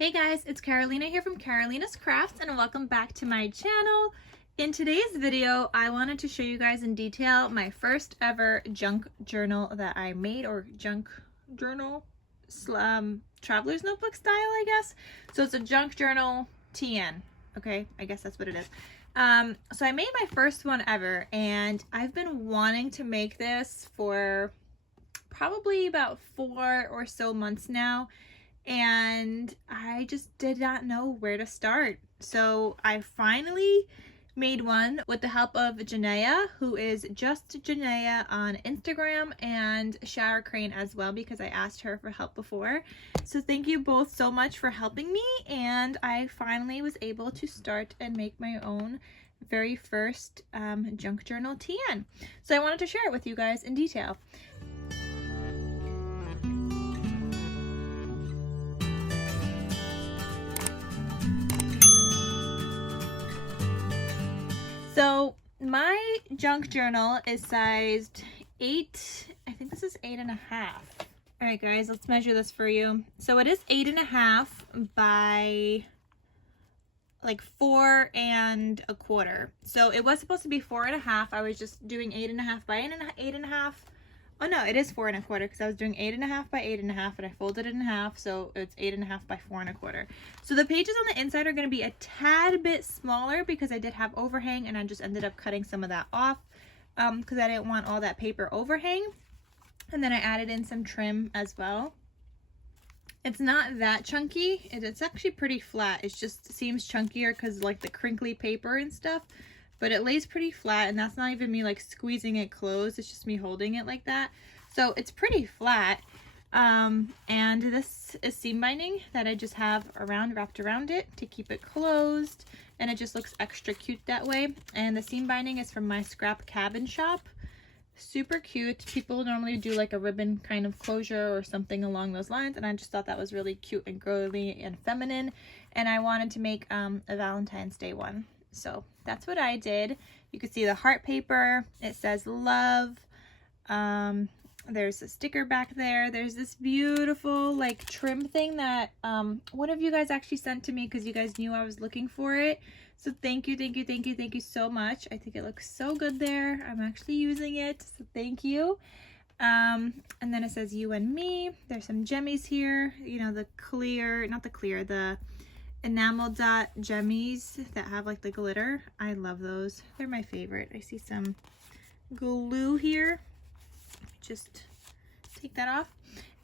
Hey guys, it's Carolina here from KarolinasKrafts and welcome back to my channel. In today's video, I wanted to show you guys in detail my first ever junk journal that I made, or junk journal, traveler's notebook style, I guess. So it's a junk journal TN, okay? I guess that's what it is. So I made my first one ever and I've been wanting to make this for probably about 4 or so months now. And I just did not know where to start. So I finally made one with the help of Jahneah, who is just Jahneah on Instagram, and Shara as well, because I asked her for help before. So thank you both so much for helping me, and I finally was able to start and make my own very first junk journal TN. So I wanted to share it with you guys in detail. So my junk journal is sized 8, I think this is 8.5. All right guys, let's measure this for you. So it is 8.5 by like 4 1/4. So it was supposed to be 4 1/2. I was just doing 8.5 by 8.5. Oh no, it is 4 1/4 because I was doing 8.5 by 8.5 and I folded it in half, so it's 8.5 by 4 1/4. So the pages on the inside are going to be a tad bit smaller because I did have overhang and I just ended up cutting some of that off because I didn't want all that paper overhang. And then I added in some trim as well. It's not that chunky. It's actually pretty flat. It just seems chunkier because like the crinkly paper and stuff. But it lays pretty flat, and that's not even me like squeezing it closed, it's just me holding it like that. So it's pretty flat. And this is seam binding that I just have wrapped around it to keep it closed, and it just looks extra cute that way. And the seam binding is from my scrap cabin shop. Super cute. People normally do like a ribbon kind of closure or something along those lines, and I just thought that was really cute and girly and feminine, and I wanted to make a Valentine's Day one. So that's what I did. You can see the heart paper. It says love. There's a sticker back there. There's this beautiful like trim thing that one of you guys actually sent to me because you guys knew I was looking for it. So thank you so much. I think it looks so good there. I'm actually using it, so thank you. And then it says you and me. There's some gemmies here. You know, the clear, not the clear, the enamel dot gemmies that have like the glitter. I love those. They're my favorite. I see some glue here. Just take that off.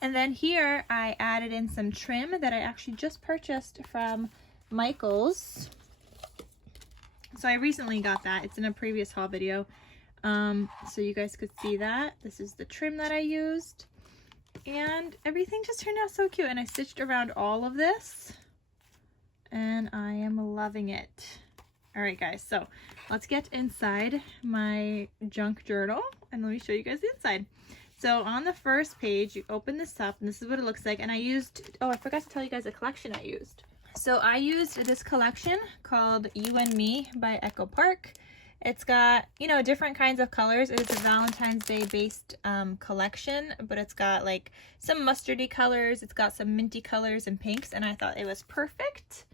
And then here I added in some trim that I actually just purchased from Michael's. So I recently got that. It's in a previous haul video. So you guys could see that. This is the trim that I used. And everything just turned out so cute. And I stitched around all of this. And I am loving it. All right guys, so let's get inside my junk journal and let me show you guys the inside. So on the first page, you open this up and this is what it looks like. And I used, oh, I forgot to tell you guys the collection I used. So I used this collection called You and Me by Echo Park. It's got, you know, different kinds of colors. It is a Valentine's Day based collection, but it's got like some mustardy colors. It's got some minty colors and pinks, and I thought it was perfect.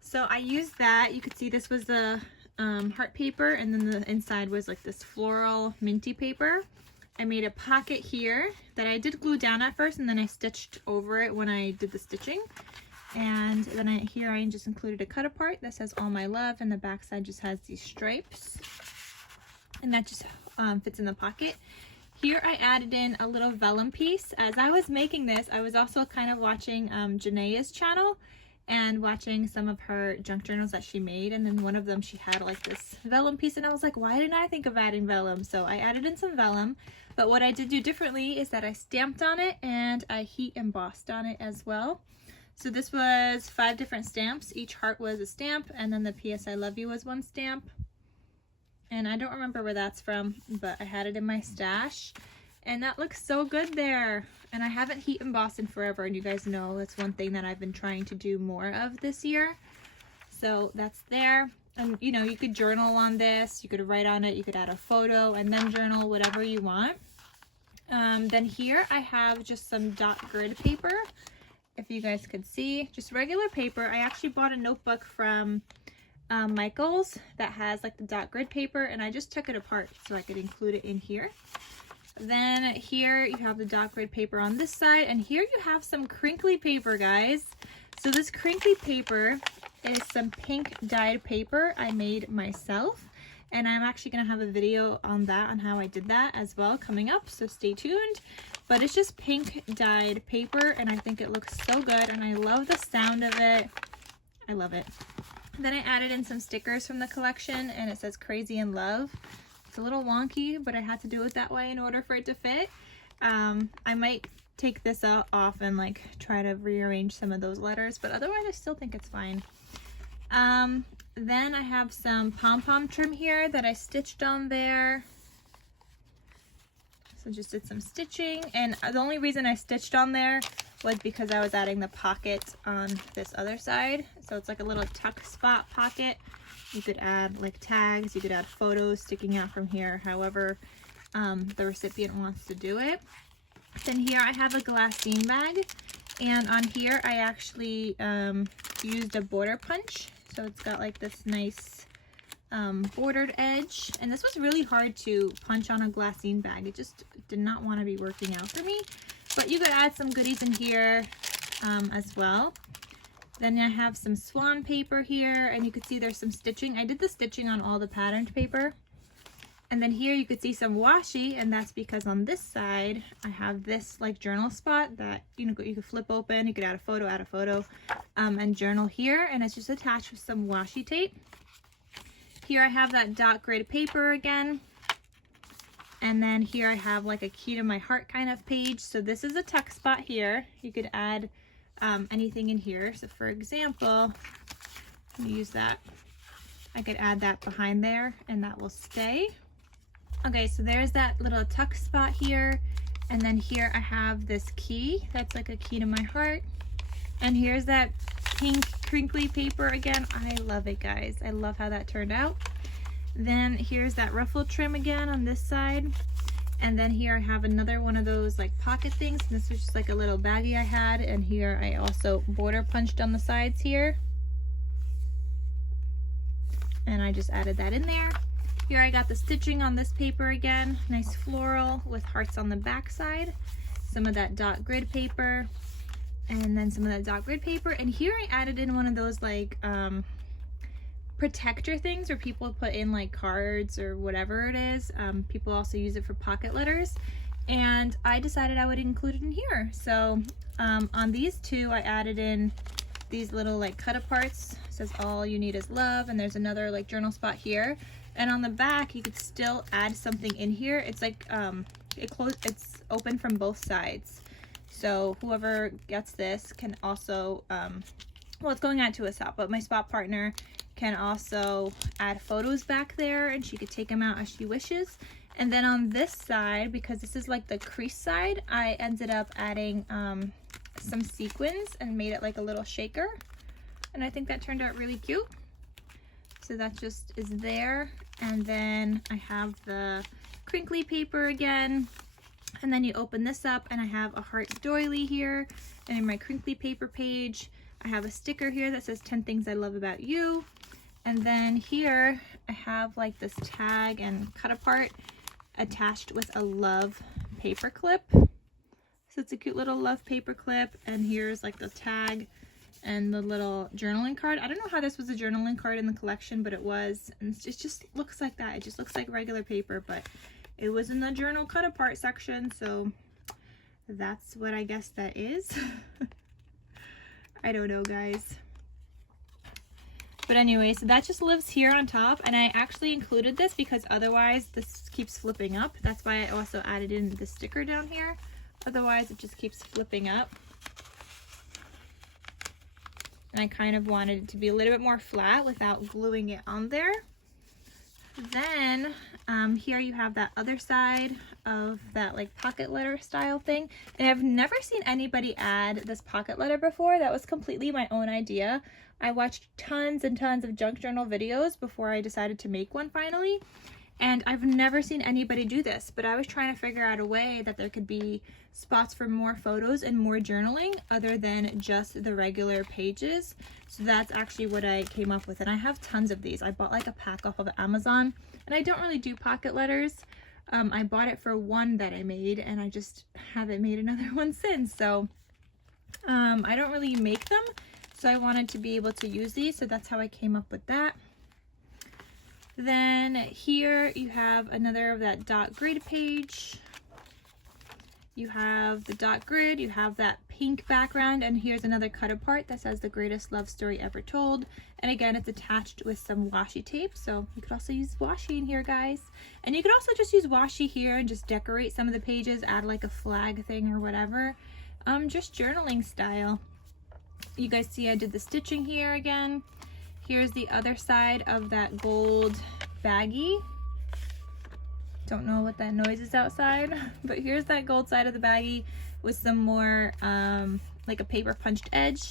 So I used that. You could see this was the heart paper, and then the inside was like this floral minty paper. I made a pocket here that I did glue down at first, and then I stitched over it when I did the stitching. And then here I just included a cut apart that says all my love, and the back side just has these stripes, and that just fits in the pocket. Here I added in a little vellum piece. As I was making this, I was also kind of watching Jahneah's channel and watching some of her junk journals that she made, and then one of them she had like this vellum piece, and I was like, why didn't I think of adding vellum? So I added in some vellum, but what I did do differently is that I stamped on it and I heat embossed on it as well. So this was 5 different stamps. Each heart was a stamp, and then the PS I Love You was one stamp. And I don't remember where that's from, but I had it in my stash. And that looks so good there. And I haven't heat embossed in forever, and you guys know that's one thing that I've been trying to do more of this year. So that's there. And you know, you could journal on this, you could write on it, you could add a photo, and then journal, whatever you want. Then here I have just some dot grid paper. if you guys could see, just regular paper. I actually bought a notebook from Michael's that has like the dot grid paper, and I just took it apart so I could include it in here. Then here you have the dot grid paper on this side, and here you have some crinkly paper, guys. So this crinkly paper is some pink dyed paper I made myself, and I'm actually going to have a video on that, on how I did that as well, coming up, so stay tuned. But it's just pink dyed paper, and I think it looks so good, and I love the sound of it. I love it. Then I added in some stickers from the collection, and it says Crazy in Love. It's a little wonky, but I had to do it that way in order for it to fit. I might take this off and like try to rearrange some of those letters, but otherwise I still think it's fine. Then I have some pom-pom trim here that I stitched on there. So just did some stitching, and the only reason I stitched on there was because I was adding the pocket on this other side. So it's like a little tuck spot pocket. You could add like tags, you could add photos sticking out from here, however the recipient wants to do it. Then here I have a glassine bag, and on here I actually used a border punch. So it's got like this nice bordered edge, and this was really hard to punch on a glassine bag. It just did not want to be working out for me, but you could add some goodies in here as well. Then I have some swan paper here, and you can see there's some stitching. I did the stitching on all the patterned paper. And then here you could see some washi, and that's because on this side I have this like journal spot that you could flip open. You could add a photo, and journal here, and it's just attached with some washi tape. Here I have that dot grid paper again, and then here I have like a key to my heart kind of page. So this is a tuck spot here. You could add anything in here. So for example, use that. I could add that behind there, and that will stay. Okay, so there's that little tuck spot here, and then here I have this key that's like a key to my heart, and here's that pink crinkly paper again. I love it, guys. I love how that turned out. Then here's that ruffle trim again on this side, and then here I have another one of those like pocket things. This was just like a little baggie I had, and here I also border punched on the sides here, and I just added that in there. Here I got the stitching on this paper again, nice floral with hearts on the back side, some of that dot grid paper, and then some of that dot grid paper. And here I added in one of those like protector things where people put in like cards or whatever it is. People also use it for pocket letters, and I decided I would include it in here. So on these two I added in these little like cut aparts. It says all you need is love, and there's another like journal spot here. And on the back, you could still add something in here. It's like, it's open from both sides. So whoever gets this can also, well, it's going out to a spot, but my spot partner can also add photos back there, and she could take them out as she wishes. And then on this side, because this is like the crease side, I ended up adding some sequins and made it like a little shaker. And I think that turned out really cute. So that just is there. And then I have the crinkly paper again, and then you open this up and I have a heart doily here, and in my crinkly paper page I have a sticker here that says 10 things I love about you. And then here I have like this tag and cut apart attached with a love paper clip. So it's a cute little love paper clip, and here's like the tag and the little journaling card. I don't know how this was a journaling card in the collection, but it was, and it just looks like that. It just looks like regular paper, but it was in the journal cut apart section, so that's what I guess that is. I don't know, guys. But anyway, so that just lives here on top, and I actually included this because otherwise this keeps flipping up. That's why I also added in the sticker down here. Otherwise it just keeps flipping up. And I kind of wanted it to be a little bit more flat without gluing it on there. Then here you have that other side of that like pocket letter style thing. And I've never seen anybody add this pocket letter before. That was completely my own idea. I watched tons and tons of junk journal videos before I decided to make one finally. And I've never seen anybody do this, but I was trying to figure out a way that there could be spots for more photos and more journaling other than just the regular pages. So that's actually what I came up with. And I have tons of these. I bought like a pack off of Amazon, and I don't really do pocket letters. I bought it for one that I made, and I just haven't made another one since. So I don't really make them. So I wanted to be able to use these. So that's how I came up with that. Then here you have another of that dot grid page. You have the dot grid, you have that pink background, and here's another cut apart that says the greatest love story ever told. And again, it's attached with some washi tape, so you could also use washi in here, guys. And you could also just use washi here and just decorate some of the pages, add like a flag thing or whatever. Just journaling style. You guys see I did the stitching here again. Here's the other side of that gold baggie. Don't know what that noise is outside, but here's that gold side of the baggie with some more like a paper punched edge.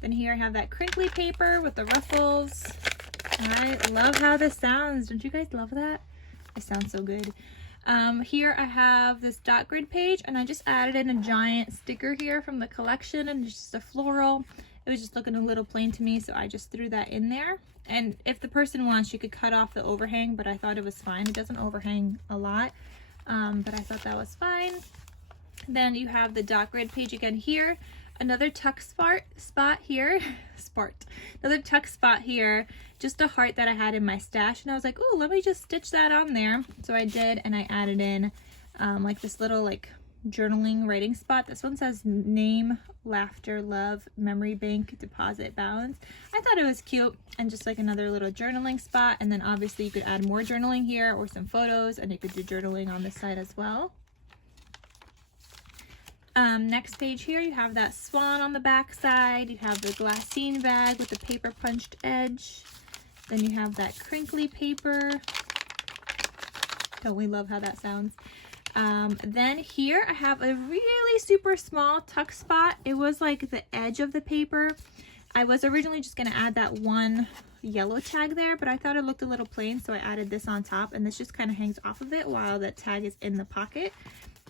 Then here I have that crinkly paper with the ruffles. I love how this sounds. Don't you guys love that? It sounds so good. Here I have this dot grid page, and I just added in a giant sticker here from the collection, and it's just a floral. It was just looking a little plain to me, so I just threw that in there. And if the person wants, you could cut off the overhang, but I thought it was fine. It doesn't overhang a lot, but I thought that was fine. Then you have the dot grid page again here. Another tuck spot here. Another tuck spot here. Just a heart that I had in my stash, and I was like, oh, let me just stitch that on there. So I did, and I added in like this little like journaling writing spot. This one says name, laughter, love, memory bank, deposit, balance. I thought it was cute, and just like another little journaling spot. And then obviously you could add more journaling here or some photos, and you could do journaling on this side as well. Next page here, you have that swan on the back side. You have the glassine bag with the paper punched edge. Then you have that crinkly paper. Don't we love how that sounds? Then here I have a really super small tuck spot. It was like the edge of the paper. I was originally just going to add that one yellow tag there, but I thought it looked a little plain, so I added this on top, and this just kind of hangs off of it while the tag is in the pocket.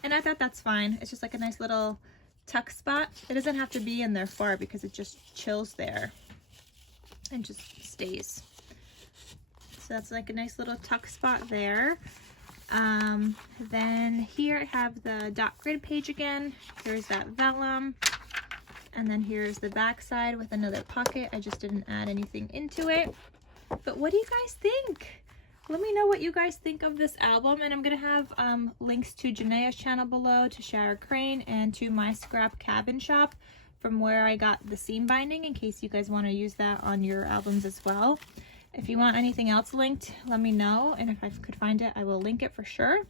And I thought that's fine. It's just like a nice little tuck spot. It doesn't have to be in there far because it just chills there and just stays. So that's like a nice little tuck spot there. Then here I have the dot grid page again. Here's that vellum. And then here's the back side with another pocket. I just didn't add anything into it. But what do you guys think? Let me know what you guys think of this album, and I'm going to have links to Jahneah's channel below, to Shara Crane, and to my scrap cabin shop from where I got the seam binding, in case you guys want to use that on your albums as well. If you want anything else linked, let me know, and if I could find it, I will link it for sure.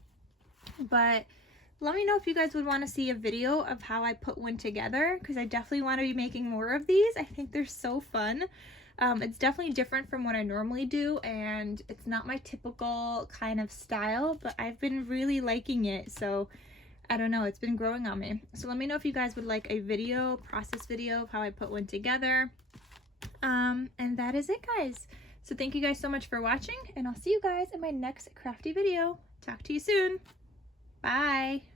But let me know if you guys would want to see a video of how I put one together, because I definitely want to be making more of these. I think they're so fun. It's definitely different from what I normally do, and it's not my typical kind of style, but I've been really liking it, so I don't know, it's been growing on me. So let me know if you guys would like a process video of how I put one together. And that is it, guys. So thank you guys so much for watching, and I'll see you guys in my next crafty video. Talk to you soon. Bye.